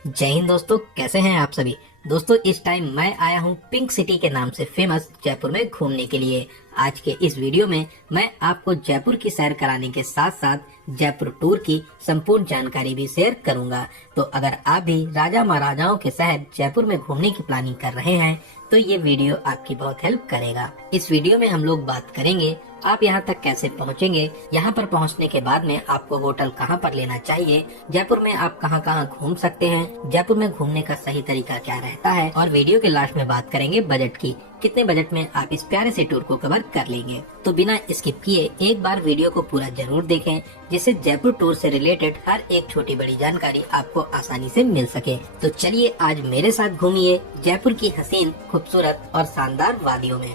जय हिंद दोस्तों, कैसे हैं आप सभी। दोस्तों, इस टाइम मैं आया हूं पिंक सिटी के नाम से फेमस जयपुर में घूमने के लिए। आज के इस वीडियो में मैं आपको जयपुर की सैर कराने के साथ साथ जयपुर टूर की संपूर्ण जानकारी भी शेयर करूंगा। तो अगर आप भी राजा महाराजाओं के शहर जयपुर में घूमने की प्लानिंग कर रहे हैं तो ये वीडियो आपकी बहुत हेल्प करेगा। इस वीडियो में हम लोग बात करेंगे आप यहाँ तक कैसे पहुँचेंगे, यहाँ पर पहुँचने के बाद में आपको होटल कहाँ पर लेना चाहिए, जयपुर में आप कहाँ कहाँ घूम सकते हैं, जयपुर में घूमने का सही तरीका क्या रहता है, और वीडियो के लास्ट में बात करेंगे बजट की, कितने बजट में आप इस प्यारे से टूर को कवर कर लेंगे। तो बिना स्किप किए एक बार वीडियो को पूरा जरूर देखें, जिससे जयपुर टूर से रिलेटेड हर एक छोटी बड़ी जानकारी आपको आसानी से मिल सके। तो चलिए आज मेरे साथ घूमिए जयपुर की हसीन, खूबसूरत और शानदार वादियों में।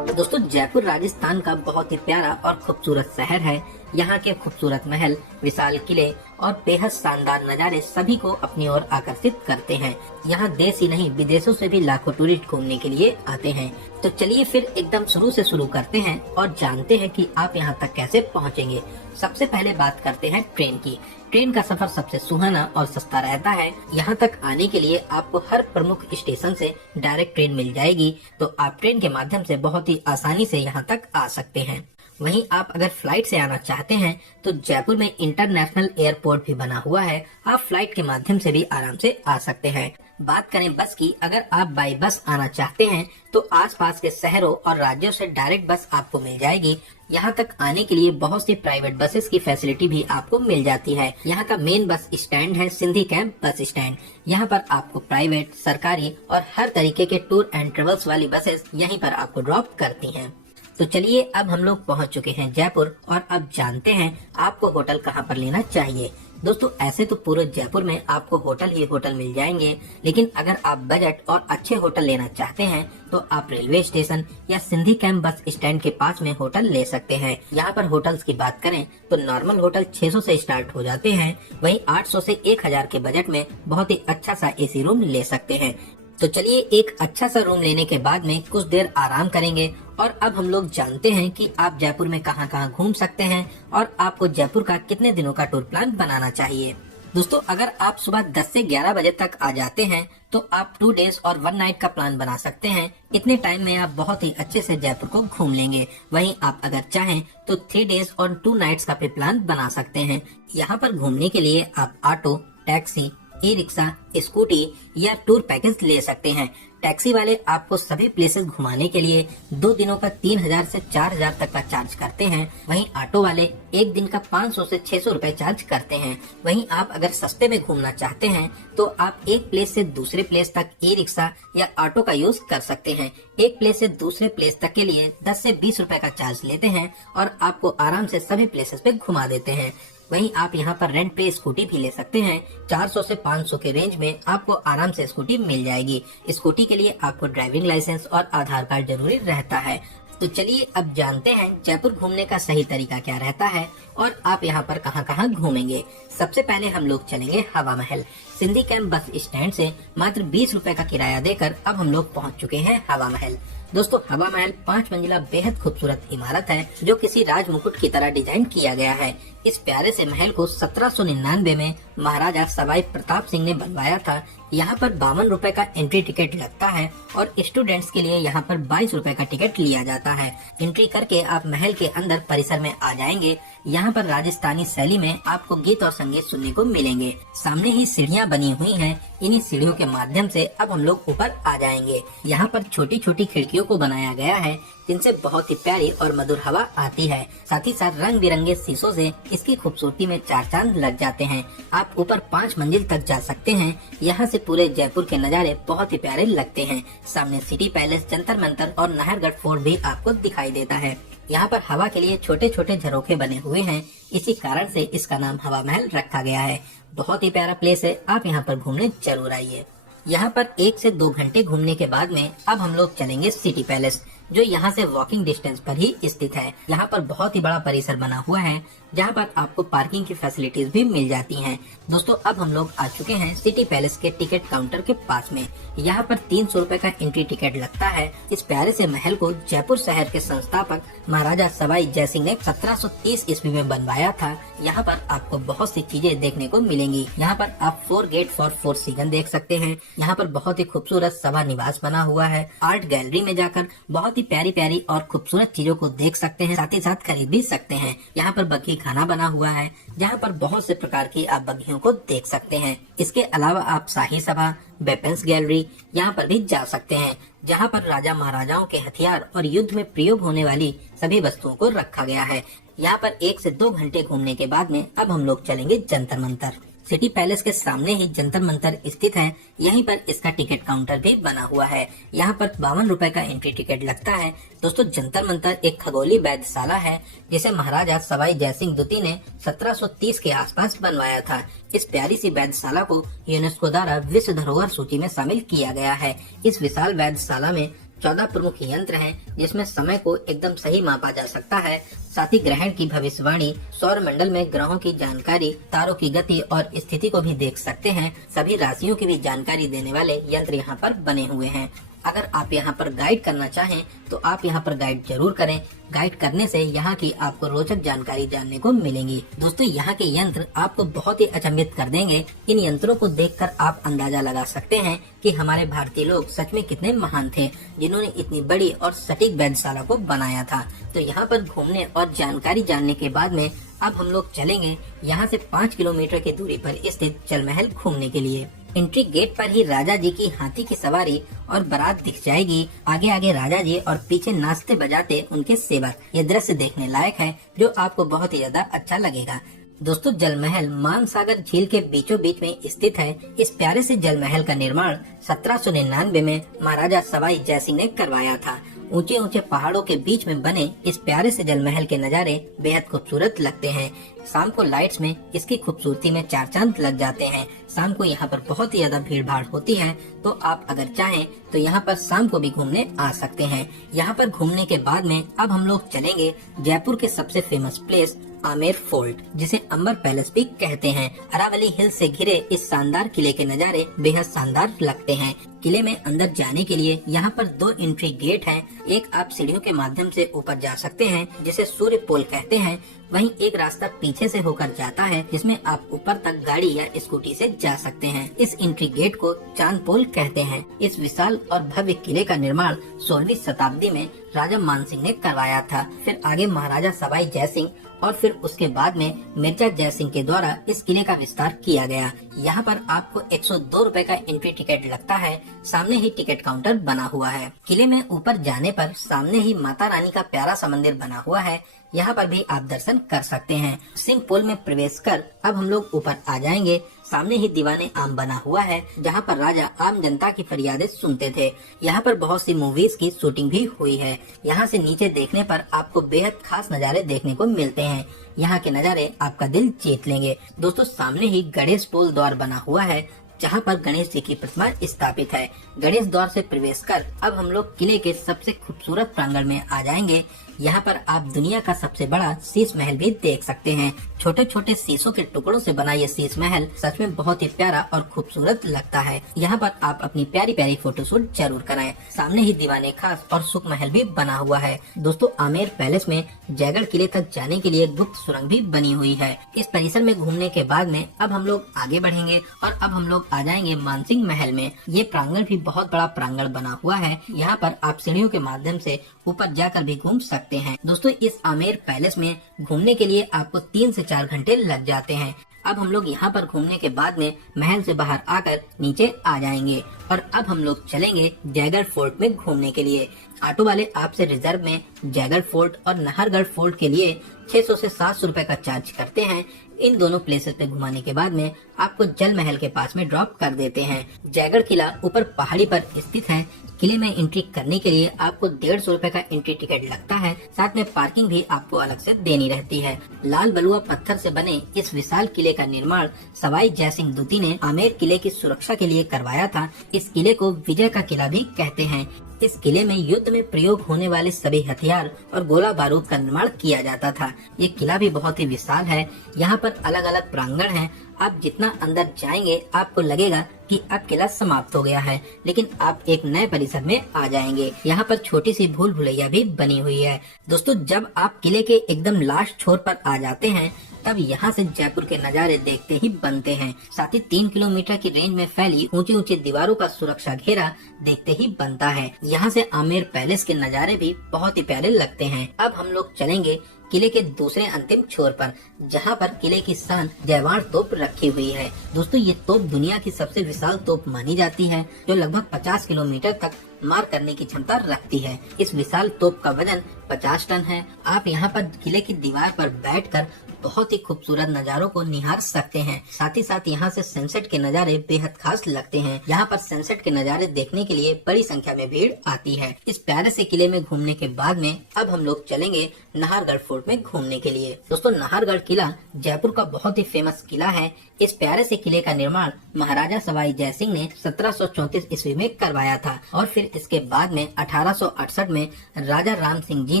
दोस्तों, जयपुर राजस्थान का बहुत ही प्यारा और खूबसूरत शहर है। यहाँ के खूबसूरत महल, विशाल किले और बेहद शानदार नज़ारे सभी को अपनी ओर आकर्षित करते हैं। यहाँ देश ही नहीं विदेशों से भी लाखों टूरिस्ट घूमने के लिए आते हैं। तो चलिए फिर एकदम शुरू से शुरू करते हैं और जानते हैं कि आप यहाँ तक कैसे पहुँचेंगे। सबसे पहले बात करते हैं ट्रेन की। ट्रेन का सफर सबसे सुहाना और सस्ता रहता है। यहाँ तक आने के लिए आपको हर प्रमुख स्टेशन से डायरेक्ट ट्रेन मिल जाएगी, तो आप ट्रेन के माध्यम से बहुत ही आसानी से यहाँ तक आ सकते हैं। वहीं आप अगर फ्लाइट से आना चाहते हैं तो जयपुर में इंटरनेशनल एयरपोर्ट भी बना हुआ है, आप फ्लाइट के माध्यम से भी आराम से आ सकते हैं। बात करें बस की, अगर आप बाई बस आना चाहते हैं तो आसपास के शहरों और राज्यों से डायरेक्ट बस आपको मिल जाएगी। यहाँ तक आने के लिए बहुत सी प्राइवेट बसेस की फैसिलिटी भी आपको मिल जाती है। यहाँ का मेन बस स्टैंड है सिंधी कैंप बस स्टैंड। यहाँ पर आपको प्राइवेट, सरकारी और हर तरीके के टूर एंड ट्रेवल्स वाली बसेस यहीं पर आपको ड्रॉप करती हैं। तो चलिए अब हम लोग पहुँच चुके हैं जयपुर और अब जानते हैं आपको होटल कहाँ पर लेना चाहिए। दोस्तों, ऐसे तो पूरे जयपुर में आपको होटल ही होटल मिल जाएंगे, लेकिन अगर आप बजट और अच्छे होटल लेना चाहते हैं तो आप रेलवे स्टेशन या सिंधी कैंप बस स्टैंड के पास में होटल ले सकते हैं। यहाँ पर होटल्स की बात करें तो नॉर्मल होटल 600 से स्टार्ट हो जाते हैं, वहीं 800 से 1000 के बजट में बहुत ही अच्छा सा एसी रूम ले सकते हैं। तो चलिए एक अच्छा सा रूम लेने के बाद में कुछ देर आराम करेंगे और अब हम लोग जानते हैं कि आप जयपुर में कहां कहां घूम सकते हैं और आपको जयपुर का कितने दिनों का टूर प्लान बनाना चाहिए। दोस्तों, अगर आप सुबह 10 से 11 बजे तक आ जाते हैं तो आप 2 डेज और 1 नाइट का प्लान बना सकते हैं। इतने टाइम में आप बहुत ही अच्छे से जयपुर को घूम लेंगे। वहीं आप अगर चाहें तो 3 डेज और 2 नाइट्स का भी प्लान बना सकते हैं। यहाँ पर घूमने के लिए आप auto, taxi, e rickshaw, scooty या टूर पैकेज ले सकते हैं। टैक्सी वाले आपको सभी प्लेसेस घुमाने के लिए 2 दिनों का 3000 से 4000 तक का चार्ज करते हैं। वहीं ऑटो वाले एक दिन का 500 से 600 रुपए चार्ज करते हैं। वहीं आप अगर सस्ते में घूमना चाहते हैं तो आप एक प्लेस से दूसरे प्लेस तक ई रिक्शा या ऑटो का यूज कर सकते हैं। एक प्लेस से दूसरे प्लेस तक के लिए 10 से 20 रुपए का चार्ज लेते हैं और आपको आराम से सभी प्लेसेस पे घुमा देते हैं। वहीं आप यहाँ पर रेंट पे स्कूटी भी ले सकते हैं। 400 से 500 के रेंज में आपको आराम से स्कूटी मिल जाएगी। स्कूटी के लिए आपको ड्राइविंग लाइसेंस और आधार कार्ड जरूरी रहता है। तो चलिए अब जानते हैं जयपुर घूमने का सही तरीका क्या रहता है और आप यहाँ पर कहाँ कहाँ घूमेंगे। सबसे पहले हम लोग चलेंगे हवा महल। सिंधी कैंप बस स्टैंड से मात्र 20 रुपए का किराया देकर अब हम लोग पहुँच चुके हैं हवा महल। दोस्तों, हवा महल 5 मंजिला बेहद खूबसूरत इमारत है जो किसी राज मुकुट की तरह डिजाइन किया गया है। इस प्यारे से महल को 1799 में महाराजा सवाई प्रताप सिंह ने बनवाया था। यहाँ पर 52 रुपए का एंट्री टिकट लगता है और स्टूडेंट्स के लिए यहाँ पर 22 रुपए का टिकट लिया जाता है। एंट्री करके आप महल के अंदर परिसर में आ जाएंगे। यहाँ पर राजस्थानी शैली में आपको गीत और संगीत सुनने को मिलेंगे। सामने ही सीढ़ियाँ बनी हुई हैं। इन्हीं सीढ़ियों के माध्यम से अब हम लोग ऊपर आ जाएंगे। यहाँ पर छोटी छोटी खिड़कियों को बनाया गया है जिनसे बहुत ही प्यारी और मधुर हवा आती है। साथ ही साथ रंग बिरंगे शीशों से इसकी खूबसूरती में 4 चांद लग जाते हैं। आप ऊपर 5 मंजिल तक जा सकते हैं। यहाँ से पूरे जयपुर के नज़ारे बहुत ही प्यारे लगते हैं। सामने सिटी पैलेस, जंतर मंतर और नाहरगढ़ फोर्ट भी आपको दिखाई देता है। यहाँ पर हवा के लिए छोटे छोटे झरोखे बने हुए हैं, इसी कारण से इसका नाम हवा महल रखा गया है। बहुत ही प्यारा प्लेस है, आप यहाँ पर घूमने जरूर आइए। यहाँ पर 1 से 2 घंटे घूमने के बाद में अब हम लोग चलेंगे सिटी पैलेस। जो यहाँ से वॉकिंग डिस्टेंस पर ही स्थित है। यहाँ पर बहुत ही बड़ा परिसर बना हुआ है जहाँ पर आपको पार्किंग की फैसिलिटीज भी मिल जाती हैं। दोस्तों अब हम लोग आ चुके हैं सिटी पैलेस के टिकट काउंटर के पास में। यहाँ पर 300 रुपए का एंट्री टिकट लगता है। इस प्यारे से महल को जयपुर शहर के संस्थापक महाराजा सवाई जयसिंह ने 1730 ईस्वी में बनवाया था। यहाँ पर आपको बहुत सी चीजें देखने को मिलेंगी। यहाँ पर आप 4 गेट फॉर 4 सीजन देख सकते हैं। यहाँ पर बहुत ही खूबसूरत सभा निवास बना हुआ है। आर्ट गैलरी में जाकर बहुत ही प्यारी प्यारी और खूबसूरत चीजों को देख सकते हैं, साथ ही साथ खरीद भी सकते हैं। यहाँ पर बग्घी खाना बना हुआ है जहाँ पर बहुत से प्रकार की आप बग्घियों को देख सकते हैं। इसके अलावा आप शाही सभा, वेपन्स गैलरी यहाँ पर भी जा सकते हैं जहाँ पर राजा महाराजाओं के हथियार और युद्ध में प्रयोग होने वाली सभी वस्तुओं को रखा गया है। यहाँ पर 1 से 2 घंटे घूमने के बाद में अब हम लोग चलेंगे जंतर मंतर। सिटी पैलेस के सामने ही जंतर मंतर स्थित है। यहीं पर इसका टिकट काउंटर भी बना हुआ है। यहाँ पर 52 रुपए का एंट्री टिकट लगता है। दोस्तों जंतर मंतर एक खगोलीय वैधशाला है जिसे महाराजा सवाई जयसिंह द्वितीय ने 1730 के आसपास बनवाया था। इस प्यारी सी वैधशाला को यूनेस्को द्वारा विश्व धरोहर सूची में शामिल किया गया है। इस विशाल वैधशाला में 14 प्रमुख यंत्र हैं जिसमें समय को एकदम सही मापा जा सकता है। साथ ही ग्रहण की भविष्यवाणी, सौर मंडल में ग्रहों की जानकारी, तारों की गति और स्थिति को भी देख सकते हैं। सभी राशियों की भी जानकारी देने वाले यंत्र यहाँ पर बने हुए हैं। अगर आप यहाँ पर गाइड करना चाहें तो आप यहाँ पर गाइड जरूर करें। गाइड करने से यहाँ की आपको रोचक जानकारी जानने को मिलेंगी। दोस्तों यहाँ के यंत्र आपको बहुत ही अचंभित कर देंगे। इन यंत्रों को देखकर आप अंदाजा लगा सकते हैं कि हमारे भारतीय लोग सच में कितने महान थे जिन्होंने इतनी बड़ी और सटीक वैधशाला को बनाया था। तो यहाँ पर घूमने और जानकारी जानने के बाद में अब हम लोग चलेंगे यहाँ से 5 किलोमीटर की दूरी पर स्थित जल महल घूमने के लिए। एंट्री गेट पर ही राजा जी की हाथी की सवारी और बारात दिख जाएगी। आगे आगे राजा जी और पीछे नाचते बजाते उनके सेवक। ये दृश्य देखने लायक है जो आपको बहुत ही ज्यादा अच्छा लगेगा। दोस्तों जल महल मानसागर झील के बीचों बीच में स्थित है। इस प्यारे से जल महल का निर्माण 1799 में महाराजा सवाई जयसिंह ने करवाया था। ऊंचे ऊंचे पहाड़ों के बीच में बने इस प्यारे से जल महल के नज़ारे बेहद खूबसूरत लगते हैं। शाम को लाइट्स में इसकी खूबसूरती में 4 चांद लग जाते हैं। शाम को यहाँ पर बहुत ही ज्यादा भीड़ भाड़ होती है, तो आप अगर चाहें तो यहाँ पर शाम को भी घूमने आ सकते हैं। यहाँ पर घूमने के बाद में अब हम लोग चलेंगे जयपुर के सबसे फेमस प्लेस आमेर फोर्ट, जिसे अंबर पैलेस भी कहते हैं। अरावली हिल से घिरे इस शानदार किले के नज़ारे बेहद शानदार लगते हैं। किले में अंदर जाने के लिए यहाँ पर 2 एंट्री गेट हैं। एक आप सीढ़ियों के माध्यम से ऊपर जा सकते हैं जिसे सूर्य पोल कहते हैं। वहीं एक रास्ता पीछे से होकर जाता है जिसमें आप ऊपर तक गाड़ी या स्कूटी से जा सकते हैं। इस एंट्री गेट को चांद पोल कहते हैं। इस विशाल और भव्य किले का निर्माण 16वीं शताब्दी में राजा मानसिंह ने करवाया था। फिर आगे महाराजा सवाई जयसिंह और फिर उसके बाद में मिर्जा जयसिंह के द्वारा इस किले का विस्तार किया गया। यहाँ पर आपको 102 रुपए का एंट्री टिकट लगता है। सामने ही टिकट काउंटर बना हुआ है। किले में ऊपर जाने पर सामने ही माता रानी का प्यारा सा मंदिर बना हुआ है। यहाँ पर भी आप दर्शन कर सकते हैं। सिंह पोल में प्रवेश कर अब हम लोग ऊपर आ जाएंगे। सामने ही दीवाने आम बना हुआ है जहाँ पर राजा आम जनता की फरियादें सुनते थे। यहाँ पर बहुत सी मूवीज की शूटिंग भी हुई है। यहाँ से नीचे देखने पर आपको बेहद खास नज़ारे देखने को मिलते हैं। यहाँ के नज़ारे आपका दिल जीत लेंगे। दोस्तों सामने ही गणेश पोल द्वार बना हुआ है जहाँ पर गणेश जी की प्रतिमा स्थापित है। गणेश द्वार से प्रवेश कर अब हम लोग किले के सबसे खूबसूरत प्रांगण में आ जाएंगे। यहाँ पर आप दुनिया का सबसे बड़ा शीश महल भी देख सकते हैं। छोटे छोटे शीशों के टुकड़ों से बना ये शीश महल सच में बहुत ही प्यारा और खूबसूरत लगता है। यहाँ पर आप अपनी प्यारी प्यारी फोटोशूट जरूर कराएं। सामने ही दीवाने खास और सुख महल भी बना हुआ है। दोस्तों आमेर पैलेस में जयगढ़ किले तक जाने के लिए गुप्त सुरंग भी बनी हुई है। इस परिसर में घूमने के बाद में अब हम लोग आगे बढ़ेंगे और अब हम लोग आ जाएंगे मानसिंह महल में। ये प्रांगण भी बहुत बड़ा प्रांगण बना हुआ है। यहाँ पर आप सीढ़ियों के माध्यम से ऊपर जाकर भी घूम सकते हैं। दोस्तों इस आमेर पैलेस में घूमने के लिए आपको 3 से 4 घंटे लग जाते हैं। अब हम लोग यहाँ पर घूमने के बाद में महल से बाहर आकर नीचे आ जाएंगे और अब हम लोग चलेंगे जयगढ़ फोर्ट में घूमने के लिए। ऑटो वाले आपसे रिजर्व में जयगढ़ फोर्ट और नाहरगढ़ फोर्ट के लिए 600 से 700 रुपए का चार्ज करते हैं। इन दोनों प्लेसेस पे घुमाने के बाद में आपको जल महल के पास में ड्रॉप कर देते हैं। जयगढ़ किला ऊपर पहाड़ी पर स्थित है। किले में एंट्री करने के लिए आपको 150 रुपए का एंट्री टिकट लगता है। साथ में पार्किंग भी आपको अलग से देनी रहती है। लाल बलुआ पत्थर से बने इस विशाल किले का निर्माण सवाई जयसिंह द्वितीय ने आमेर किले की सुरक्षा के लिए करवाया था। इस किले को विजय का किला भी कहते हैं। इस किले में युद्ध में प्रयोग होने वाले सभी हथियार और गोला बारूद का निर्माण किया जाता था। ये किला भी बहुत ही विशाल है। यहाँ पर अलग अलग प्रांगण हैं। आप जितना अंदर जाएंगे आपको लगेगा कि अब किला समाप्त हो गया है, लेकिन आप एक नए परिसर में आ जाएंगे। यहाँ पर छोटी सी भूल भुलैया भी बनी हुई है। दोस्तों, जब आप किले के एकदम लास्ट छोर पर आ जाते हैं तब यहाँ से जयपुर के नज़ारे देखते ही बनते हैं। साथ ही 3 किलोमीटर की रेंज में फैली ऊंची ऊंची दीवारों का सुरक्षा घेरा देखते ही बनता है। यहाँ से आमेर पैलेस के नज़ारे भी बहुत ही प्यारे लगते हैं। अब हम लोग चलेंगे किले के दूसरे अंतिम छोर पर, जहाँ पर किले की शान जयवाड़ तोप रखी हुई है। दोस्तों, ये तोप दुनिया की सबसे विशाल तोप मानी जाती है, जो लगभग 50 किलोमीटर तक मार करने की क्षमता रखती है। इस विशाल तोप का वजन 50 टन है। आप यहाँ पर किले की दीवार पर बैठकर बहुत ही खूबसूरत नज़ारों को निहार सकते हैं। साथ ही साथ यहाँ से सनसेट के नज़ारे बेहद खास लगते हैं। यहाँ पर सनसेट के नज़ारे देखने के लिए बड़ी संख्या में भीड़ आती है। इस प्यारे से किले में घूमने के बाद में अब हम लोग चलेंगे नाहरगढ़ फोर्ट में घूमने के लिए। दोस्तों, नाहरगढ़ किला जयपुर का बहुत ही फेमस किला है। इस प्यारे से किले का निर्माण महाराजा सवाई जयसिंह ने 1734 ईस्वी में करवाया था और फिर इसके बाद में 1868 में राजा राम सिंह जी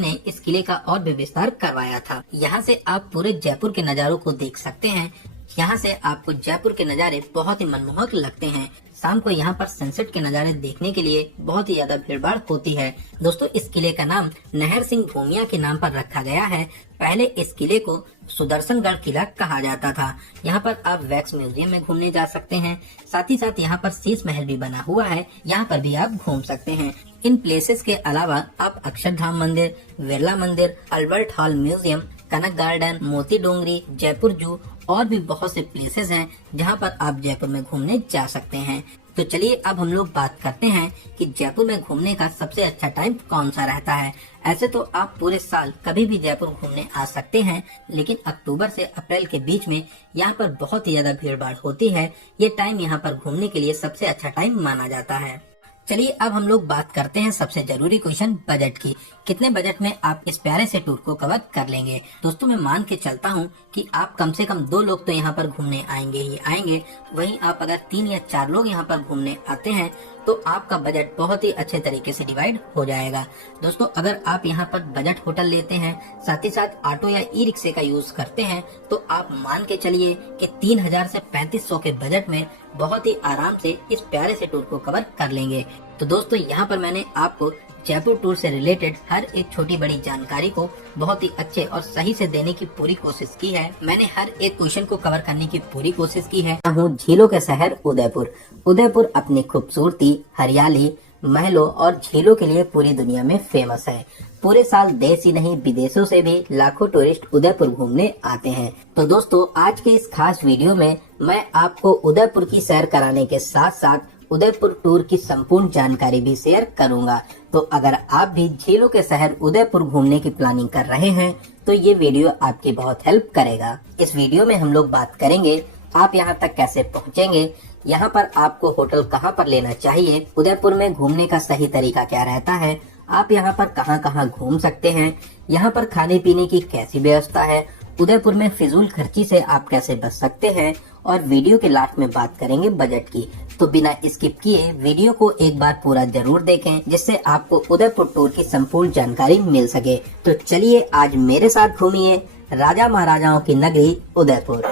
ने इस किले का और भी विस्तार करवाया था। यहाँ से आप पूरे जयपुर के नज़ारों को देख सकते हैं। यहाँ से आपको जयपुर के नज़ारे बहुत ही मनमोहक लगते हैं। शाम को यहाँ पर सनसेट के नज़ारे देखने के लिए बहुत ही ज्यादा भीड़भाड़ होती है। दोस्तों, इस किले का नाम नहर सिंह भूमिया के नाम पर रखा गया है। पहले इस किले को सुदर्शनगढ़ किला कहा जाता था। यहाँ पर आप वैक्स म्यूजियम में घूमने जा सकते हैं। साथ ही साथ यहाँ पर शीश महल भी बना हुआ है, यहाँ पर भी आप घूम सकते हैं। इन प्लेसेस के अलावा आप अक्षरधाम मंदिर, बिरला मंदिर, अल्बर्ट हॉल म्यूजियम, कनक गार्डन, मोती डोंगरी, जयपुर जू और भी बहुत से प्लेसेस हैं जहां पर आप जयपुर में घूमने जा सकते हैं। तो चलिए अब हम लोग बात करते हैं कि जयपुर में घूमने का सबसे अच्छा टाइम कौन सा रहता है। ऐसे तो आप पूरे साल कभी भी जयपुर घूमने आ सकते हैं, लेकिन अक्टूबर से अप्रैल के बीच में यहाँ पर बहुत ही ज्यादा भीड़ भाड़ होती है। ये टाइम यहाँ पर घूमने के लिए सबसे अच्छा टाइम माना जाता है। चलिए अब हम लोग बात करते हैं सबसे जरूरी क्वेश्चन, बजट की। कितने बजट में आप इस प्यारे से टूर को कवर कर लेंगे? दोस्तों, मैं मान के चलता हूँ कि आप कम से कम 2 लोग तो यहाँ पर घूमने आएंगे ही आएंगे। वहीं आप अगर 3 या 4 लोग यहाँ पर घूमने आते हैं तो आपका बजट बहुत ही अच्छे तरीके से डिवाइड हो जाएगा। दोस्तों, अगर आप यहाँ पर बजट होटल लेते हैं, साथ ही साथ ऑटो या ई रिक्शे का यूज करते हैं, तो आप मान के चलिए कि 3000 से 3500 के बजट में बहुत ही आराम से इस प्यारे से टूर को कवर कर लेंगे। तो दोस्तों, यहाँ पर मैंने आपको जयपुर टूर से रिलेटेड हर एक छोटी बड़ी जानकारी को बहुत ही अच्छे और सही से देने की पूरी कोशिश की है। मैंने हर एक क्वेश्चन को कवर करने की पूरी कोशिश की है। हूँ झीलों के शहर उदयपुर। उदयपुर अपनी खूबसूरती, हरियाली, महलों और झीलों के लिए पूरी दुनिया में फेमस है। पूरे साल देश ही नहीं विदेशों से भी लाखों टूरिस्ट उदयपुर घूमने आते हैं। तो दोस्तों, आज के इस खास वीडियो में मैं आपको उदयपुर की सैर कराने के साथ साथ उदयपुर टूर की संपूर्ण जानकारी भी शेयर करूंगा। तो अगर आप भी झीलों के शहर उदयपुर घूमने की प्लानिंग कर रहे हैं तो ये वीडियो आपकी बहुत हेल्प करेगा। इस वीडियो में हम लोग बात करेंगे आप यहाँ तक कैसे पहुँचेंगे, यहाँ पर आपको होटल कहाँ पर लेना चाहिए, उदयपुर में घूमने का सही तरीका क्या रहता है, आप यहाँ पर कहाँ कहाँ घूम सकते हैं, यहाँ पर खाने पीने की कैसी व्यवस्था है, उदयपुर में फिजूल खर्ची से आप कैसे बच सकते हैं, और वीडियो के लास्ट में बात करेंगे बजट की। तो बिना स्किप किए वीडियो को एक बार पूरा जरूर देखें, जिससे आपको उदयपुर टूर की संपूर्ण जानकारी मिल सके। तो चलिए आज मेरे साथ घूमिए राजा महाराजाओं की नगरी उदयपुर।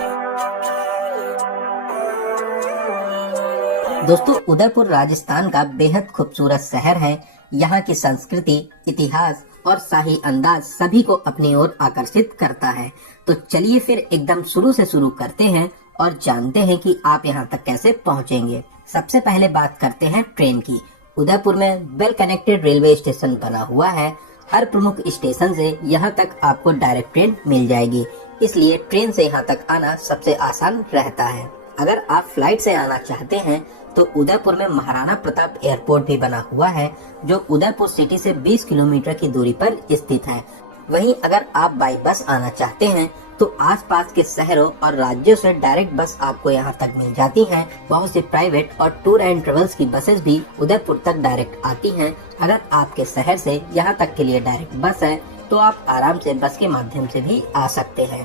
दोस्तों, उदयपुर राजस्थान का बेहद खूबसूरत शहर है। यहाँ की संस्कृति, इतिहास और शाही अंदाज सभी को अपनी ओर आकर्षित करता है। तो चलिए फिर एकदम शुरू से शुरू करते हैं और जानते हैं कि आप यहाँ तक कैसे पहुँचेंगे। सबसे पहले बात करते हैं ट्रेन की। उदयपुर में वेल कनेक्टेड रेलवे स्टेशन बना हुआ है। हर प्रमुख स्टेशन से यहाँ तक आपको डायरेक्ट ट्रेन मिल जाएगी, इसलिए ट्रेन से यहाँ तक आना सबसे आसान रहता है। अगर आप फ्लाइट से आना चाहते हैं तो उदयपुर में महाराणा प्रताप एयरपोर्ट भी बना हुआ है, जो उदयपुर सिटी से 20 किलोमीटर की दूरी पर स्थित है। वहीं अगर आप बाई बस आना चाहते हैं तो आसपास के शहरों और राज्यों से डायरेक्ट बस आपको यहाँ तक मिल जाती हैं। बहुत सी प्राइवेट और टूर एंड ट्रेवल्स की बसेस भी उदयपुर तक डायरेक्ट आती हैं। अगर आपके शहर से यहाँ तक के लिए डायरेक्ट बस है तो आप आराम से बस के माध्यम से भी आ सकते हैं।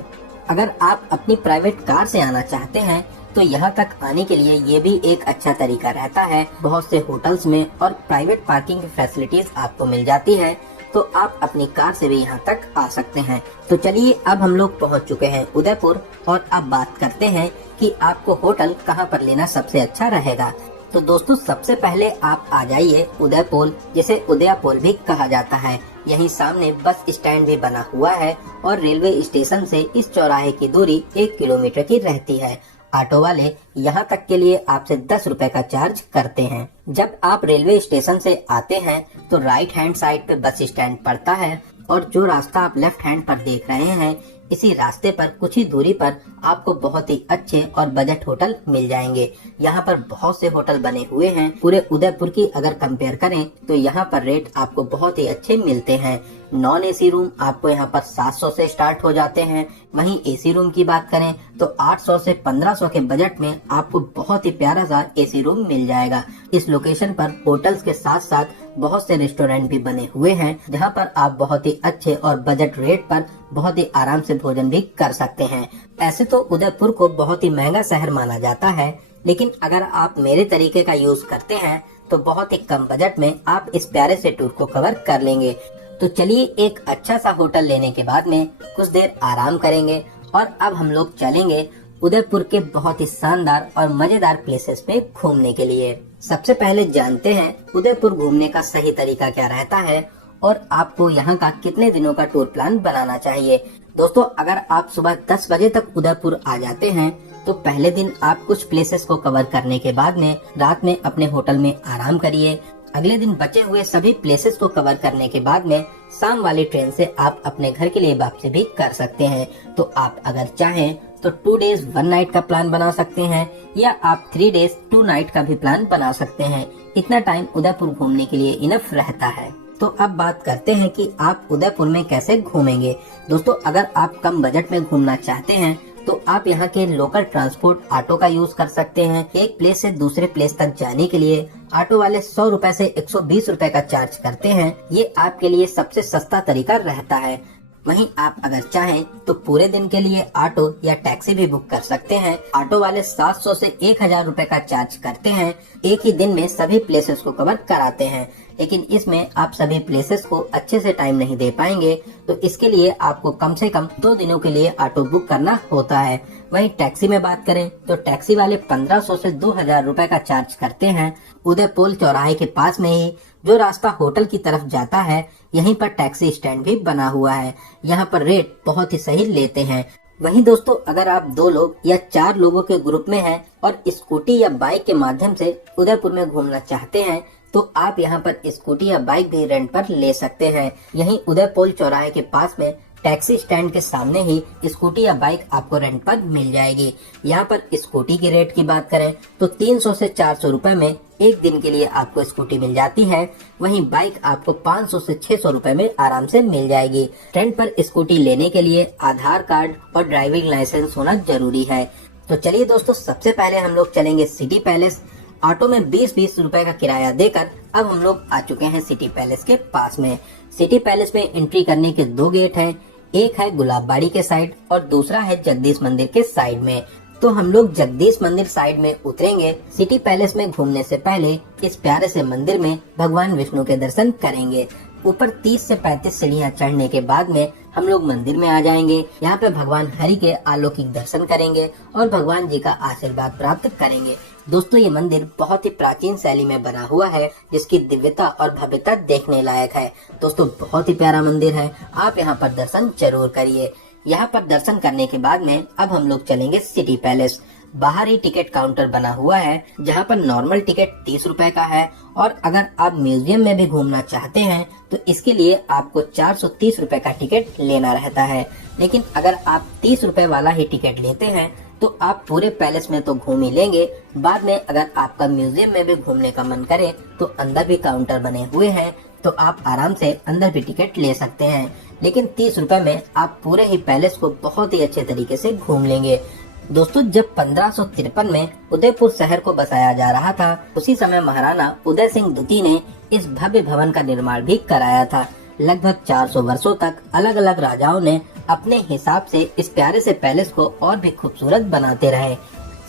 अगर आप अपनी प्राइवेट कार से आना चाहते हैं तो यहाँ तक आने के लिए ये भी एक अच्छा तरीका रहता है। बहुत से होटल्स में और प्राइवेट पार्किंग की फैसिलिटीज आपको मिल जाती है, तो आप अपनी कार से भी यहाँ तक आ सकते हैं। तो चलिए अब हम लोग पहुँच चुके हैं उदयपुर, और अब बात करते हैं कि आपको होटल कहाँ पर लेना सबसे अच्छा रहेगा। तो दोस्तों सबसे पहले आप आ जाइए उदयपुर, जिसे उदयपुर भी कहा जाता है। यहीं सामने बस स्टैंड भी बना हुआ है और रेलवे स्टेशन से इस चौराहे की दूरी 1 किलोमीटर की रहती है। ऑटो वाले यहाँ तक के लिए आपसे 10 रुपए का चार्ज करते हैं। जब आप रेलवे स्टेशन से आते हैं तो राइट हैंड साइड पे बस स्टैंड पड़ता है, और जो रास्ता आप लेफ्ट हैंड पर देख रहे हैं, इसी रास्ते पर कुछ ही दूरी पर आपको बहुत ही अच्छे और बजट होटल मिल जाएंगे। यहाँ पर बहुत से होटल बने हुए हैं। पूरे उदयपुर की अगर कंपेयर करें तो यहाँ पर रेट आपको बहुत ही अच्छे मिलते हैं। नॉन एसी रूम आपको यहाँ पर 700 से स्टार्ट हो जाते हैं। वहीं एसी रूम की बात करें तो 800 से 1500 के बजट में आपको बहुत ही प्यारा सा एसी रूम मिल जाएगा। इस लोकेशन पर होटल्स के साथ साथ बहुत से रेस्टोरेंट भी बने हुए हैं, जहाँ पर आप बहुत ही अच्छे और बजट रेट पर बहुत ही आराम से भोजन भी कर सकते हैं। ऐसे तो उदयपुर को बहुत ही महंगा शहर माना जाता है, लेकिन अगर आप मेरे तरीके का यूज करते हैं तो बहुत ही कम बजट में आप इस प्यारे से टूर को कवर कर लेंगे। तो चलिए एक अच्छा सा होटल लेने के बाद में कुछ देर आराम करेंगे, और अब हम लोग चलेंगे उदयपुर के बहुत ही शानदार और मजेदार प्लेसेस पे घूमने के लिए। सबसे पहले जानते हैं उदयपुर घूमने का सही तरीका क्या रहता है, और आपको यहाँ का कितने दिनों का टूर प्लान बनाना चाहिए। दोस्तों अगर आप सुबह 10 बजे तक उदयपुर आ जाते हैं तो पहले दिन आप कुछ प्लेसेस को कवर करने के बाद में रात में अपने होटल में आराम करिए। अगले दिन बचे हुए सभी प्लेसेस को कवर करने के बाद में शाम वाली ट्रेन से आप अपने घर के लिए वापसी भी कर सकते हैं। तो आप अगर चाहें तो 2 डेज 1 नाइट का प्लान बना सकते हैं, या आप 3 डेज 2 नाइट का भी प्लान बना सकते हैं। इतना टाइम उदयपुर घूमने के लिए इनफ रहता है। तो अब बात करते हैं कि आप उदयपुर में कैसे घूमेंगे। दोस्तों अगर आप कम बजट में घूमना चाहते हैं तो आप यहाँ के लोकल ट्रांसपोर्ट ऑटो का यूज कर सकते हैं। एक प्लेस से दूसरे प्लेस तक जाने के लिए ऑटो वाले 100 रुपए से 120 रुपए का चार्ज करते हैं। ये आपके लिए सबसे सस्ता तरीका रहता है। वहीं आप अगर चाहें तो पूरे दिन के लिए ऑटो या टैक्सी भी बुक कर सकते हैं। ऑटो वाले 700 से 1000 रुपए का चार्ज करते हैं। एक ही दिन में सभी प्लेसेस को कवर कराते हैं, लेकिन इसमें आप सभी प्लेसेस को अच्छे से टाइम नहीं दे पाएंगे, तो इसके लिए आपको कम से कम 2 दिनों के लिए ऑटो बुक करना होता है। वहीं टैक्सी में बात करें तो टैक्सी वाले 1500 से 2000 रुपए का चार्ज करते हैं। उदयपुर चौराहे के पास में ही जो रास्ता होटल की तरफ जाता है, यहीं पर टैक्सी स्टैंड भी बना हुआ है। यहाँ पर रेट बहुत ही सही लेते हैं। वहीं दोस्तों अगर आप 2 लोग या 4 लोगों के ग्रुप में हैं और स्कूटी या बाइक के माध्यम से उदयपुर में घूमना चाहते हैं तो आप यहाँ पर स्कूटी या बाइक भी रेंट पर ले सकते हैं। यहीं उदयपुर चौराहे के पास में टैक्सी स्टैंड के सामने ही स्कूटी या बाइक आपको रेंट पर मिल जाएगी। यहाँ पर स्कूटी की रेट की बात करें तो 300 से 400 रुपए में एक दिन के लिए आपको स्कूटी मिल जाती है। वहीं बाइक आपको 500 से 600 रुपए में आराम से मिल जाएगी। रेंट पर स्कूटी लेने के लिए आधार कार्ड और ड्राइविंग लाइसेंस होना जरूरी है। तो चलिए दोस्तों सबसे पहले हम लोग चलेंगे सिटी पैलेस। ऑटो में 20-20 रुपए का किराया देकर अब हम लोग आ चुके हैं सिटी पैलेस के पास में। सिटी पैलेस में एंट्री करने के 2 गेट हैं, एक है गुलाबबाड़ी के साइड और दूसरा है जगदीश मंदिर के साइड में। तो हम लोग जगदीश मंदिर साइड में उतरेंगे। सिटी पैलेस में घूमने से पहले इस प्यारे से मंदिर में भगवान विष्णु के दर्शन करेंगे। ऊपर 30 से 35 सीढ़ियाँ चढ़ने के बाद में हम लोग मंदिर में आ जाएंगे। यहाँ पे भगवान हरि के अलौकिक दर्शन करेंगे और भगवान जी का आशीर्वाद प्राप्त करेंगे। दोस्तों ये मंदिर बहुत ही प्राचीन शैली में बना हुआ है, जिसकी दिव्यता और भव्यता देखने लायक है। दोस्तों बहुत ही प्यारा मंदिर है, आप यहाँ पर दर्शन जरूर करिए। यहाँ पर दर्शन करने के बाद में अब हम लोग चलेंगे सिटी पैलेस। बाहर ही टिकट काउंटर बना हुआ है, जहाँ पर नॉर्मल टिकट 30 रुपए का है, और अगर आप म्यूजियम में भी घूमना चाहते हैं तो इसके लिए आपको 430 रुपए का टिकट लेना रहता है। लेकिन अगर आप 30 रुपए वाला ही टिकट लेते हैं तो आप पूरे पैलेस में तो घूम ही लेंगे। बाद में अगर आपका म्यूजियम में भी घूमने का मन करे तो अंदर भी काउंटर बने हुए हैं, तो आप आराम से अंदर भी टिकट ले सकते हैं। लेकिन 30 रुपए में आप पूरे ही पैलेस को बहुत ही अच्छे तरीके से घूम लेंगे। दोस्तों जब 1553 में उदयपुर शहर को बसाया जा रहा था, उसी समय महाराणा उदय सिंह द्वितीय ने इस भव्य भवन का निर्माण भी कराया था। लगभग 400 वर्षों तक अलग अलग राजाओं ने अपने हिसाब से इस प्यारे से पैलेस को और भी खूबसूरत बनाते रहे।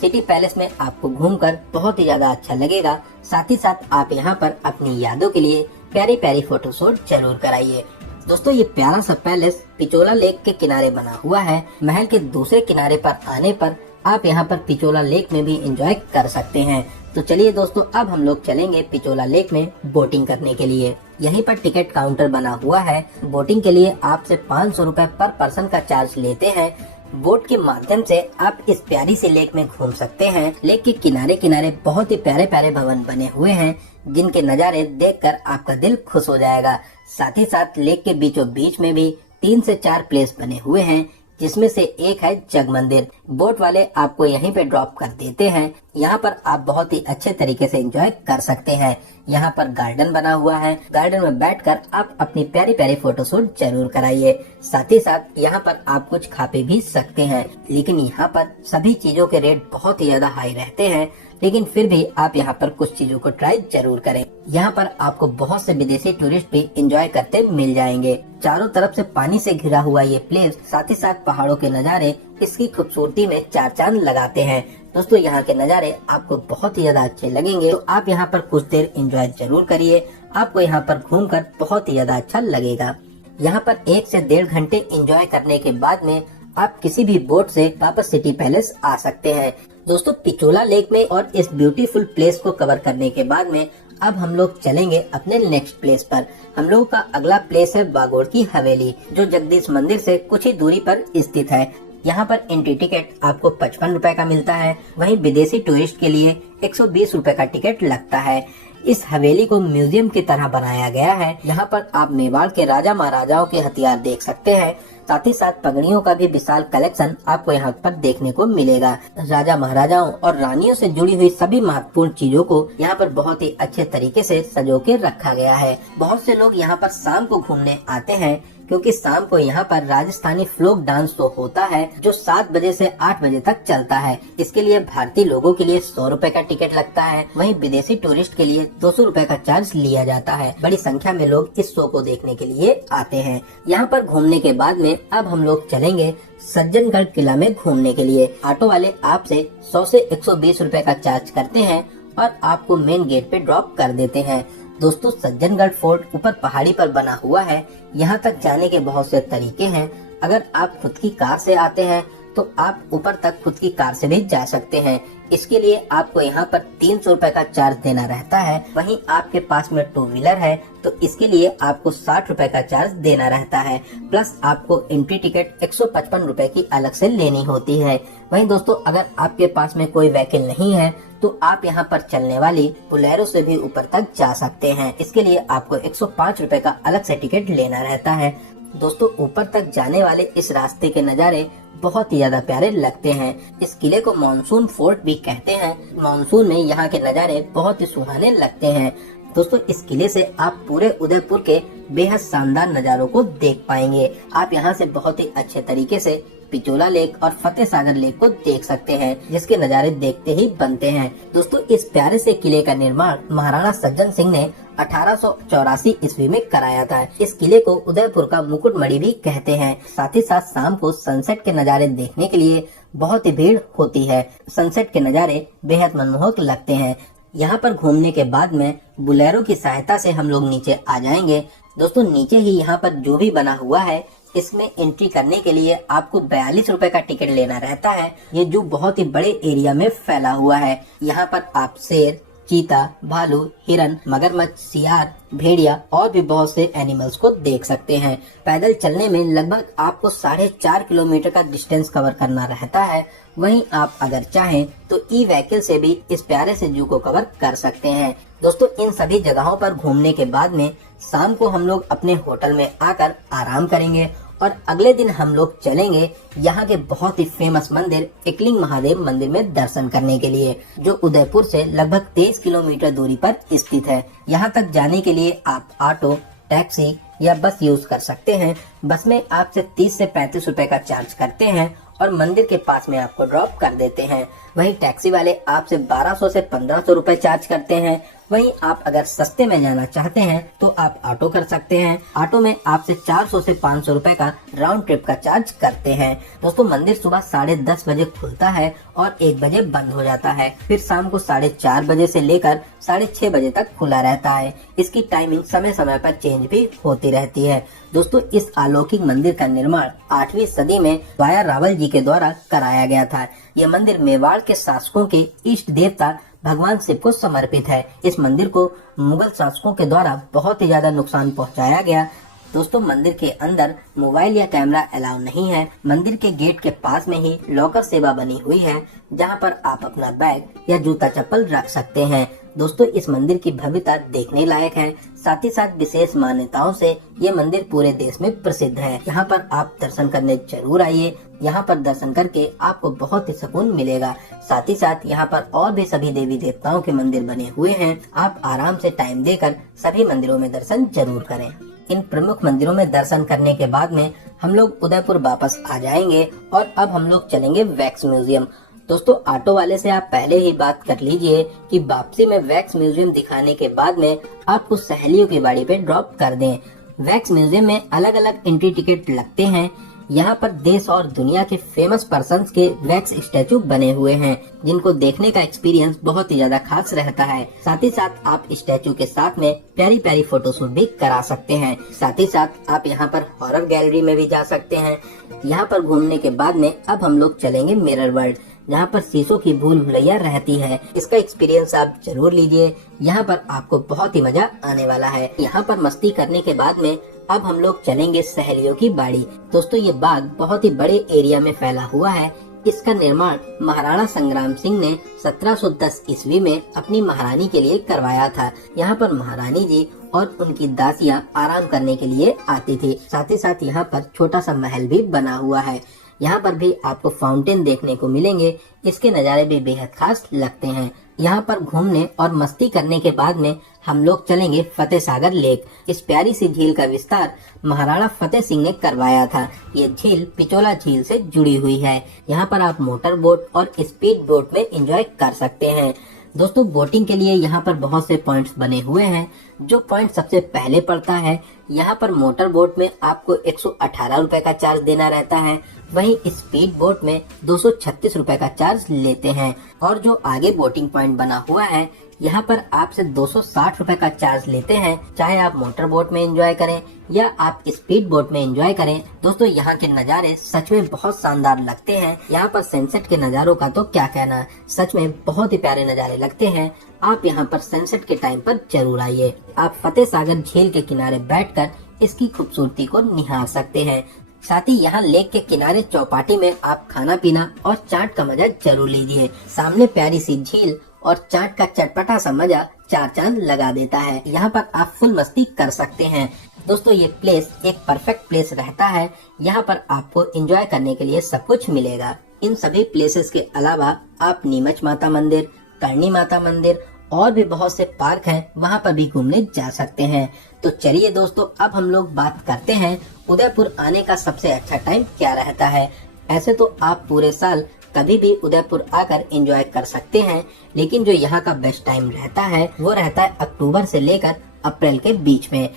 सिटी पैलेस में आपको घूमकर बहुत ही ज्यादा अच्छा लगेगा। साथ ही साथ आप यहाँ पर अपनी यादों के लिए प्यारी प्यारी फोटोशूट जरूर कराइए। दोस्तों ये प्यारा सा पैलेस पिचोला लेक के किनारे बना हुआ है। महल के दूसरे किनारे पर आने पर आप यहाँ पर पिचोला लेक में भी एंजॉय कर सकते हैं। तो चलिए दोस्तों, अब हम लोग चलेंगे पिचोला लेक में बोटिंग करने के लिए। यहीं पर टिकट काउंटर बना हुआ है। बोटिंग के लिए आपसे 500 रुपए पर पर्सन का चार्ज लेते हैं। बोट के माध्यम से आप इस प्यारी सी लेक में घूम सकते हैं। लेक के किनारे किनारे बहुत ही प्यारे प्यारे भवन बने हुए हैं, जिनके नज़ारे देखकर आपका दिल खुश हो जाएगा। साथ ही साथ लेक के बीचों बीच में भी 3 से 4 प्लेस बने हुए हैं, जिसमें से एक है जग मंदिर। बोट वाले आपको यहीं पे ड्रॉप कर देते हैं। यहाँ पर आप बहुत ही अच्छे तरीके से एंजॉय कर सकते हैं। यहाँ पर गार्डन बना हुआ है। गार्डन में बैठकर आप अपनी प्यारी प्यारी फोटोशूट जरूर कराइए। साथ ही साथ यहाँ पर आप कुछ खा पी भी सकते हैं, लेकिन यहाँ पर सभी चीजों के रेट बहुत ही ज्यादा हाई रहते हैं। लेकिन फिर भी आप यहाँ पर कुछ चीजों को ट्राई जरूर करें। यहाँ पर आपको बहुत से विदेशी टूरिस्ट भी एंजॉय करते मिल जाएंगे। चारों तरफ से पानी से घिरा हुआ ये प्लेस, साथ ही साथ पहाड़ों के नज़ारे इसकी खूबसूरती में 4 चांद लगाते हैं। दोस्तों यहाँ के नज़ारे आपको बहुत ही ज्यादा अच्छे लगेंगे, तो आप यहाँ पर कुछ देर एंजॉय जरूर करिए। आपको यहाँ पर घूमकर बहुत ही ज्यादा अच्छा लगेगा। यहाँ पर 1 से 1.5 घंटे एंजॉय करने के बाद में आप किसी भी बोट से वापस सिटी पैलेस आ सकते हैं। दोस्तों पिचोला लेक में और इस ब्यूटीफुल प्लेस को कवर करने के बाद में अब हम लोग चलेंगे अपने नेक्स्ट प्लेस पर। हम लोगों का अगला प्लेस है बागोड़ की हवेली, जो जगदीश मंदिर से कुछ ही दूरी पर स्थित है। यहाँ पर एंट्री टिकट आपको 55 रुपए का मिलता है। वहीं विदेशी टूरिस्ट के लिए 120 रुपए का टिकट लगता है। इस हवेली को म्यूजियम की तरह बनाया गया है। यहाँ पर आप मेवाड़ के राजा महाराजाओं के हथियार देख सकते हैं। साथ ही साथ पगड़ियों का भी विशाल कलेक्शन आपको यहाँ पर देखने को मिलेगा। राजा महाराजाओं और रानियों से जुड़ी हुई सभी महत्वपूर्ण चीजों को यहाँ पर बहुत ही अच्छे तरीके से सजो के रखा गया है। बहुत से लोग यहाँ पर शाम को घूमने आते हैं, क्योंकि शाम को यहाँ पर राजस्थानी फ्लोक डांस तो होता है, जो 7 बजे से 8 बजे तक चलता है। इसके लिए भारतीय लोगों के लिए 100 रुपए का टिकट लगता है। वहीं विदेशी टूरिस्ट के लिए 200 रुपए का चार्ज लिया जाता है। बड़ी संख्या में लोग इस शो को देखने के लिए आते हैं। यहाँ पर घूमने के बाद में अब हम लोग चलेंगे सज्जनगढ़ किला में घूमने के लिए। ऑटो वाले आपसे 100 से 120 रुपए का चार्ज करते हैं और आपको मेन गेट पे ड्रॉप कर देते हैं। दोस्तों सज्जनगढ़ फोर्ट ऊपर पहाड़ी पर बना हुआ है। यहाँ तक जाने के बहुत से तरीके हैं। अगर आप खुद की कार से आते हैं तो आप ऊपर तक खुद की कार से भी जा सकते हैं। इसके लिए आपको यहाँ पर 300 रुपए का चार्ज देना रहता है। वहीं आपके पास में 2 व्हीलर है तो इसके लिए आपको 60 रुपए का चार्ज देना रहता है। प्लस आपको एंट्री टिकट 155 रुपए की अलग से लेनी होती है। वहीं दोस्तों अगर आपके पास में कोई व्हीकल नहीं है तो आप यहाँ पर चलने वाली बोलेरो से भी ऊपर तक जा सकते हैं। इसके लिए आपको 105 रुपए का अलग से टिकट लेना रहता है। दोस्तों ऊपर तक जाने वाले इस रास्ते के नज़ारे बहुत ही ज्यादा प्यारे लगते हैं। इस किले को मानसून फोर्ट भी कहते हैं। मानसून में यहाँ के नज़ारे बहुत ही सुहाने लगते हैं। दोस्तों इस किले से आप पूरे उदयपुर के बेहद शानदार नज़ारों को देख पाएंगे। आप यहाँ से बहुत ही अच्छे तरीके से पिचोला लेक और फतेह सागर लेक को देख सकते हैं, जिसके नज़ारे देखते ही बनते हैं। दोस्तों इस प्यारे से किले का निर्माण महाराणा सज्जन सिंह ने 1884 ईस्वी में कराया था। इस किले को उदयपुर का मुकुटमणि भी कहते हैं। साथ ही साथ शाम को सनसेट के नज़ारे देखने के लिए बहुत ही भीड़ होती है। सनसेट के नज़ारे बेहद मनमोहक लगते हैं। यहाँ पर घूमने के बाद में बोलेरो की सहायता से हम लोग नीचे आ जाएंगे। दोस्तों नीचे ही यहाँ पर जो भी बना हुआ है, इसमें एंट्री करने के लिए आपको 42 रुपए का टिकट लेना रहता है। ये जू बहुत ही बड़े एरिया में फैला हुआ है। यहाँ पर आप शेर, चीता, भालू, हिरन, मगरमच्छ, सियार, भेड़िया और भी बहुत से एनिमल्स को देख सकते हैं। पैदल चलने में लगभग आपको 4.5 किलोमीटर का डिस्टेंस कवर करना रहता है। वहीं आप अगर चाहें तो ई व्हीकल से भी इस प्यारे से जू को कवर कर सकते हैं। दोस्तों इन सभी जगहों पर घूमने के बाद में शाम को हम लोग अपने होटल में आकर आराम करेंगे और अगले दिन हम लोग चलेंगे यहाँ के बहुत ही फेमस मंदिर एकलिंग महादेव मंदिर में दर्शन करने के लिए, जो उदयपुर से लगभग 23 किलोमीटर दूरी पर स्थित है। यहाँ तक जाने के लिए आप ऑटो, टैक्सी या बस यूज कर सकते हैं। बस में आपसे 30 से 35 रुपए का चार्ज करते हैं और मंदिर के पास में आपको ड्रॉप कर देते हैं। वहीं टैक्सी वाले आपसे 1200 से 1500 रुपए चार्ज करते हैं। वहीं आप अगर सस्ते में जाना चाहते हैं तो आप ऑटो कर सकते हैं। ऑटो में आपसे 400 से 500 रुपए का राउंड ट्रिप का चार्ज करते हैं। दोस्तों मंदिर सुबह 10:30 बजे खुलता है और 1 बजे बंद हो जाता है। फिर शाम को 4:30 बजे से लेकर 6:30 बजे तक खुला रहता है। इसकी टाइमिंग समय समय पर चेंज भी होती रहती है। दोस्तों इस अलौकिक मंदिर का निर्माण 8वीं सदी में वाया रावल जी के द्वारा कराया गया था। यह मंदिर मेवाड़ के शासकों के इष्ट देवता भगवान शिव को समर्पित है। इस मंदिर को मुगल शासकों के द्वारा बहुत ही ज्यादा नुकसान पहुंचाया गया। दोस्तों मंदिर के अंदर मोबाइल या कैमरा अलाउ नहीं है। मंदिर के गेट के पास में ही लॉकर सेवा बनी हुई है, जहां पर आप अपना बैग या जूता चप्पल रख सकते हैं। दोस्तों इस मंदिर की भव्यता देखने लायक है। साथ ही साथ विशेष मान्यताओं से ये मंदिर पूरे देश में प्रसिद्ध है। यहाँ पर आप दर्शन करने जरूर आइए। यहाँ पर दर्शन करके आपको बहुत ही सुकून मिलेगा। साथ ही साथ यहाँ पर और भी सभी देवी देवताओं के मंदिर बने हुए हैं। आप आराम से टाइम देकर सभी मंदिरों में दर्शन जरूर करें। इन प्रमुख मंदिरों में दर्शन करने के बाद में हम लोग उदयपुर वापस आ जाएंगे और अब हम लोग चलेंगे वैक्स म्यूजियम। दोस्तों ऑटो वाले से आप पहले ही बात कर लीजिए कि वापसी में वैक्स म्यूजियम दिखाने के बाद में आपको सहेलियों की बाड़ी पे ड्रॉप कर दें। वैक्स म्यूजियम में अलग अलग एंट्री टिकट लगते हैं। यहाँ पर देश और दुनिया के फेमस पर्सन्स के वैक्स स्टैचू बने हुए हैं, जिनको देखने का एक्सपीरियंस बहुत ही ज्यादा खास रहता है। साथ ही साथ आप स्टैचू के साथ में प्यारी प्यारी फोटोशूट भी करा सकते हैं। साथ ही साथ आप यहाँ पर हॉरर गैलरी में भी जा सकते हैं। यहाँ पर घूमने के बाद में अब हम लोग चलेंगे मिरर वर्ल्ड, जहाँ पर शीशों की भूल भुलैया रहती है। इसका एक्सपीरियंस आप जरूर लीजिए। यहाँ पर आपको बहुत ही मजा आने वाला है। यहाँ पर मस्ती करने के बाद में अब हम लोग चलेंगे सहेलियों की बाड़ी। दोस्तों ये बाग बहुत ही बड़े एरिया में फैला हुआ है। इसका निर्माण महाराणा संग्राम सिंह ने 1710 ईस्वी में अपनी महारानी के लिए करवाया था। यहाँ पर महारानी जी और उनकी दासियां आराम करने के लिए आती थी। साथ ही साथ यहाँ पर छोटा सा महल भी बना हुआ है। यहाँ पर भी आपको फाउंटेन देखने को मिलेंगे। इसके नज़ारे भी बेहद खास लगते हैं। यहाँ पर घूमने और मस्ती करने के बाद में हम लोग चलेंगे फतेह सागर लेक। इस प्यारी सी झील का विस्तार महाराणा फतेह सिंह ने करवाया था। ये झील पिचोला झील से जुड़ी हुई है। यहाँ पर आप मोटर बोट और स्पीड बोट में एंजॉय कर सकते हैं। दोस्तों बोटिंग के लिए यहाँ पर बहुत से पॉइंट्स बने हुए हैं। जो पॉइंट सबसे पहले पड़ता है, यहाँ पर मोटर बोट में आपको 118 रुपए का चार्ज देना रहता है। वहीं स्पीड बोट में 236 रुपए का चार्ज लेते हैं। और जो आगे बोटिंग पॉइंट बना हुआ है, यहाँ पर आपसे 260 रुपए का चार्ज लेते हैं। चाहे आप मोटर बोट में एंजॉय करें या आप स्पीड बोट में एंजॉय करें। दोस्तों यहाँ के नज़ारे सच में बहुत शानदार लगते हैं। यहाँ पर सनसेट के नज़ारों का तो क्या कहना, सच में बहुत ही प्यारे नज़ारे लगते हैं। आप यहाँ पर सनसेट के टाइम पर जरूर आइए। आप फतेह सागर झील के किनारे बैठकर इसकी खूबसूरती को निहार सकते हैं। साथ ही यहाँ लेक के किनारे चौपाटी में आप खाना पीना और चाट का मजा जरूर लीजिए। सामने प्यारी सी झील और चाट का चटपटा सा मजा चार चांद लगा देता है। यहाँ पर आप फुल मस्ती कर सकते हैं। दोस्तों ये प्लेस एक परफेक्ट प्लेस रहता है। यहाँ पर आपको एंजॉय करने के लिए सब कुछ मिलेगा। इन सभी प्लेसेस के अलावा आप नीमच माता मंदिर, करणी माता मंदिर और भी बहुत से पार्क हैं, वहाँ पर भी घूमने जा सकते हैं। तो चलिए दोस्तों अब हम लोग बात करते हैं उदयपुर आने का सबसे अच्छा टाइम क्या रहता है। ऐसे तो आप पूरे साल कभी भी उदयपुर आकर एंजॉय कर सकते हैं, लेकिन जो यहाँ का बेस्ट टाइम रहता है वो रहता है अक्टूबर से लेकर अप्रैल के बीच में।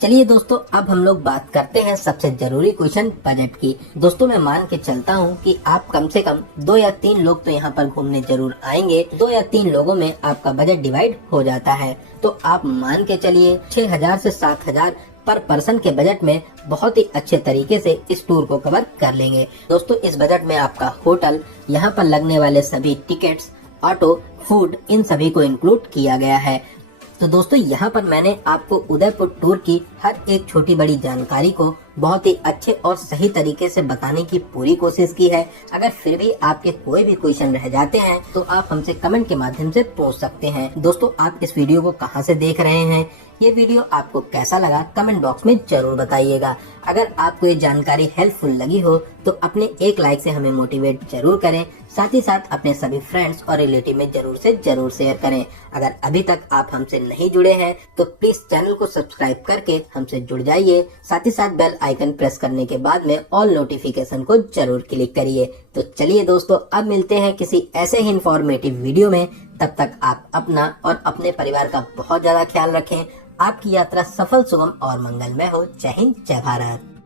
चलिए दोस्तों अब हम लोग बात करते हैं सबसे जरूरी क्वेश्चन बजट की। दोस्तों मैं मान के चलता हूँ कि आप कम से कम 2 या 3 लोग तो यहाँ पर घूमने जरूर आएंगे। 2 या 3 लोगों में आपका बजट डिवाइड हो जाता है। तो आप मान के चलिए 6,000 से 7,000 पर पर्सन के बजट में बहुत ही अच्छे तरीके से इस टूर को कवर कर लेंगे। दोस्तों इस बजट में आपका होटल, यहाँ पर लगने वाले सभी टिकट्स, ऑटो, फूड, इन सभी को इंक्लूड किया गया है। तो दोस्तों यहाँ पर मैंने आपको उदयपुर टूर की हर एक छोटी बड़ी जानकारी को बहुत ही अच्छे और सही तरीके से बताने की पूरी कोशिश की है। अगर फिर भी आपके कोई भी क्वेश्चन रह जाते हैं तो आप हमसे कमेंट के माध्यम से पूछ सकते हैं। दोस्तों आप इस वीडियो को कहां से देख रहे हैं, ये वीडियो आपको कैसा लगा कमेंट बॉक्स में जरूर बताइएगा। अगर आपको ये जानकारी हेल्पफुल लगी हो तो अपने एक लाइक से हमें मोटिवेट जरूर करें। साथ ही साथ अपने सभी फ्रेंड्स और रिलेटिव में जरूर से जरूर शेयर करें। अगर अभी तक आप हमसे नहीं जुड़े हैं तो प्लीज चैनल को सब्सक्राइब करके हमसे जुड़ जाइए। साथ ही साथ बेल आइकन प्रेस करने के बाद में ऑल नोटिफिकेशन को जरूर क्लिक करिए। तो चलिए दोस्तों अब मिलते हैं किसी ऐसे ही इंफॉर्मेटिव वीडियो में। तब तक आप अपना और अपने परिवार का बहुत ज्यादा ख्याल रखें। आपकी यात्रा सफल, सुगम और मंगलमय हो। जय हिंद, जय भारत।